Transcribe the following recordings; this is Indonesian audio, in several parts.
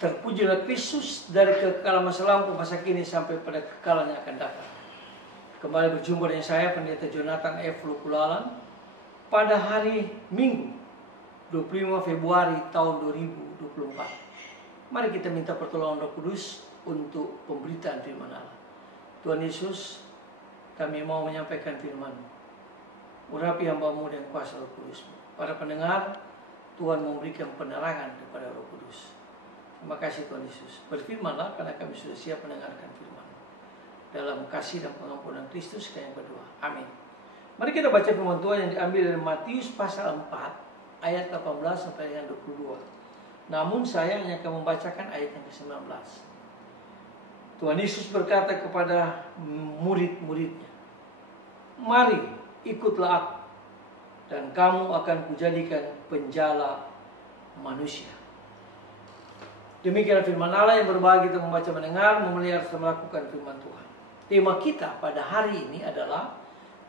Terpujilah Kristus dari kekekalan masa lampau, masa kini sampai pada kekekalan yang akan datang. Kembali berjumpa dengan saya, Pendeta Jonathan F. Lukulalan, pada hari Minggu 25 Februari tahun 2024. Mari kita minta pertolongan Roh Kudus untuk pemberitaan firman Allah. Tuhan Yesus, kami mau menyampaikan firman-Mu. Urapi hamba-Mu dengan kuasa Roh Kudus-Mu. Para pendengar, Tuhan memberikan penerangan kepada Roh Kudus. Terima kasih Tuhan Yesus. Berfirmanlah karena kami sudah siap mendengarkan firman. Dalam kasih dan pengampunan Kristus kami berdoa. Amin. Mari kita baca firman Tuhan yang diambil dari Matius pasal 4 ayat 18 sampai dengan 22. Namun saya hanya akan membacakan ayat yang ke-19. Tuhan Yesus berkata kepada murid-muridnya, "Mari ikutlah aku, dan kamu akan kujadikan penjala manusia." Demikian firman Allah yang berbahagia kita membaca, mendengar, memelihara, serta melakukan firman Tuhan. Tema kita pada hari ini adalah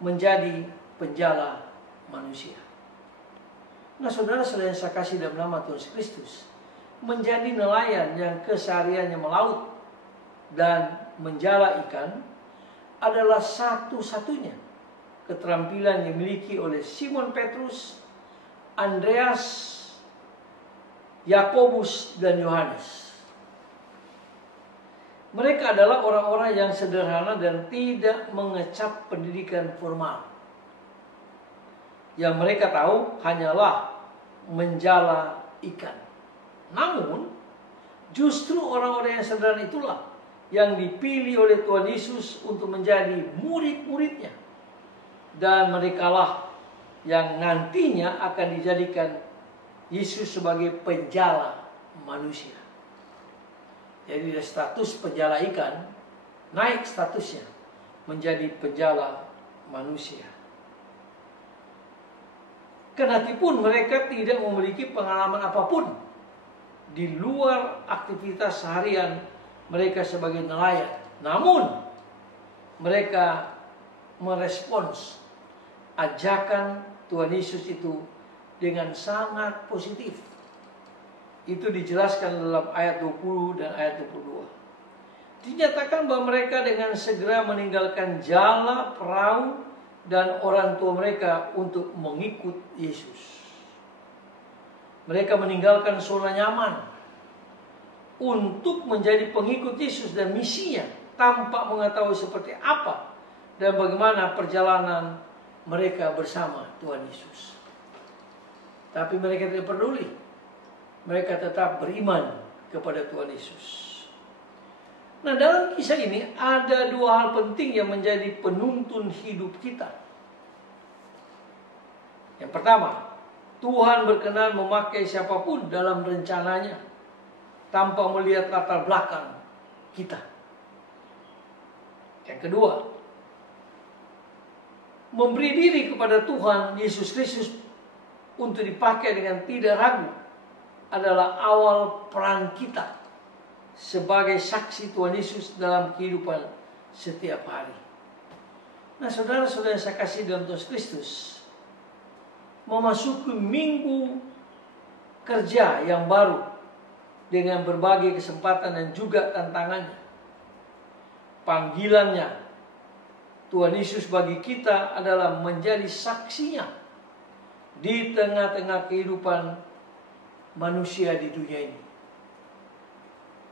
menjadi penjala manusia. Nah, saudara-saudara yang saya kasih dalam nama Tuhan Kristus, menjadi nelayan yang kesehariannya melaut dan menjala ikan adalah satu-satunya keterampilan yang dimiliki oleh Simon Petrus, Andreas, Yakobus, dan Yohanes. Mereka adalah orang-orang yang sederhana dan tidak mengecap pendidikan formal. Yang mereka tahu hanyalah menjala ikan. Namun, justru orang-orang yang sederhana itulah yang dipilih oleh Tuhan Yesus untuk menjadi murid-muridnya. Dan merekalah yang nantinya akan dijadikan Yesus sebagai penjala manusia. Jadi dari status penjala ikan, naik statusnya menjadi penjala manusia. Kenatipun mereka tidak memiliki pengalaman apapun di luar aktivitas seharian mereka sebagai nelayan. Namun mereka merespons ajakan Tuhan Yesus itu dengan sangat positif. Itu dijelaskan dalam ayat 20 dan ayat 22. Dinyatakan bahwa mereka dengan segera meninggalkan jala, perahu, dan orang tua mereka untuk mengikut Yesus. Mereka meninggalkan zona nyaman untuk menjadi pengikut Yesus dan misinya, tanpa mengetahui seperti apa dan bagaimana perjalanan mereka bersama Tuhan Yesus. Tapi mereka tidak peduli. Mereka tetap beriman kepada Tuhan Yesus. Nah, dalam kisah ini ada dua hal penting yang menjadi penuntun hidup kita. Yang pertama, Tuhan berkenan memakai siapapun dalam rencananya tanpa melihat latar belakang kita. Yang kedua, memberi diri kepada Tuhan Yesus Kristus untuk dipakai dengan tidak ragu adalah awal peran kita sebagai saksi Tuhan Yesus dalam kehidupan setiap hari. Nah, saudara-saudara yang saya kasih dalam Tuhan Kristus, memasuki minggu kerja yang baru dengan berbagai kesempatan dan juga tantangannya. Panggilannya Tuhan Yesus bagi kita adalah menjadi saksinya di tengah-tengah kehidupan manusia di dunia ini.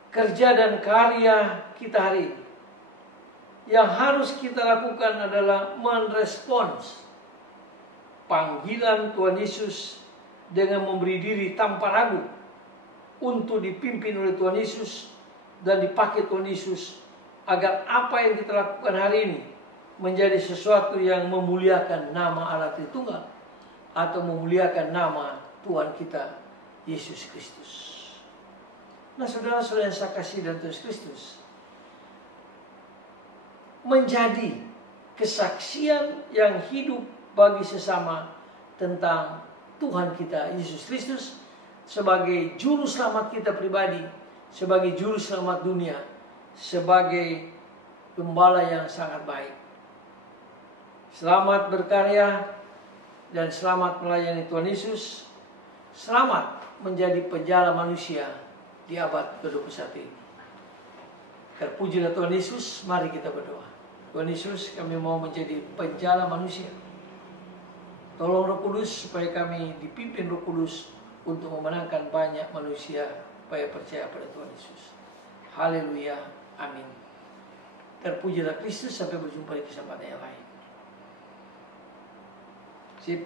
Kerja dan karya kita hari ini, yang harus kita lakukan adalah merespons panggilan Tuhan Yesus dengan memberi diri tanpa ragu untuk dipimpin oleh Tuhan Yesus dan dipakai Tuhan Yesus, agar apa yang kita lakukan hari ini menjadi sesuatu yang memuliakan nama Allah Tritunggal atau memuliakan nama Tuhan kita Yesus Kristus. Nah, saudara-saudara yang saya kasih dalam Tuhan Kristus, menjadi kesaksian yang hidup bagi sesama tentang Tuhan kita Yesus Kristus sebagai juru selamat kita pribadi, sebagai juru selamat dunia, sebagai gembala yang sangat baik. Selamat berkarya dan selamat melayani Tuhan Yesus. Selamat menjadi penjala manusia di abad ke-21 ini. Terpujilah Tuhan Yesus, mari kita berdoa. Tuhan Yesus, kami mau menjadi penjala manusia. Tolong Roh Kudus supaya kami dipimpin Roh Kudus untuk memenangkan banyak manusia supaya percaya pada Tuhan Yesus. Haleluya, amin. Terpujilah Kristus, sampai berjumpa di kesempatan yang lain. Sip.